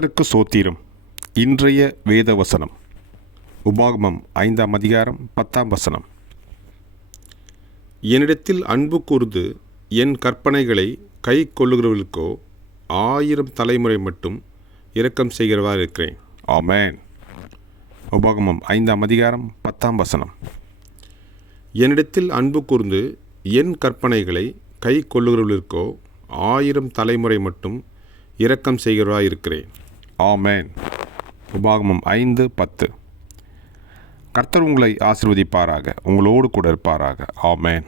கர்த்தருக்கு சோத்திரம். இன்றைய வேத வசனம் உபாகமம் 5ஆம் அதிகாரம் 10ஆம் வசனம். என்னிடத்தில் அன்பு கூர்ந்து என் கற்பனைகளை கை கொள்ளுகிறவர்களுக்கோ 1000 தலைமுறை மட்டும் இரக்கம் செய்கிறவா இருக்கிறேன். ஆமென். உபாகமம் 5ஆம் அதிகாரம் 10ஆம் வசனம். என்னிடத்தில் அன்பு கூர்ந்து என் கற்பனைகளை கை கொள்ளுகிறவர்களுக்கோ 1000 தலைமுறை மட்டும் இரக்கம் செய்கிறவா இருக்கிறேன். ஆமென். உபாகமம் 5:10. கர்த்தர் உங்களை ஆசீர்வதிப்பாராக, உங்களோடு கூட இருப்பாராக. ஆமென்.